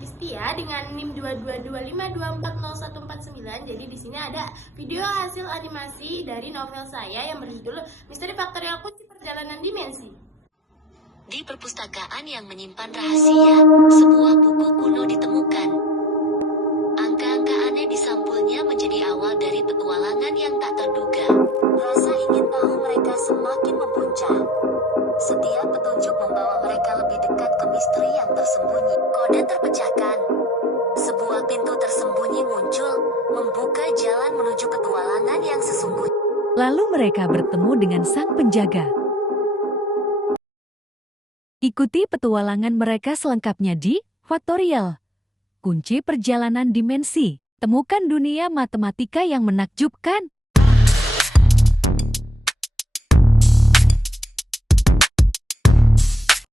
Kistia dengan NIM 22252404149. Jadi di sini ada video hasil animasi dari novel saya yang berjudul Misteri Faktorial Kunci Perjalanan Dimensi. Di perpustakaan yang menyimpan rahasia, sebuah buku kuno ditemukan. Angka-angka aneh di sampulnya menjadi awal dari petualangan yang tak terduga. Rasa ingin tahu mereka semakin memuncak. Setiap petunjuk membawa mereka lebih dekat ke misteri yang tersembunyi. Kode terpecahkan. Sebuah pintu tersembunyi muncul, membuka jalan menuju petualangan yang sesungguhnya. Lalu mereka bertemu dengan sang penjaga. Ikuti petualangan mereka selengkapnya di Faktorial, Kunci Perjalanan Dimensi. Temukan dunia matematika yang menakjubkan.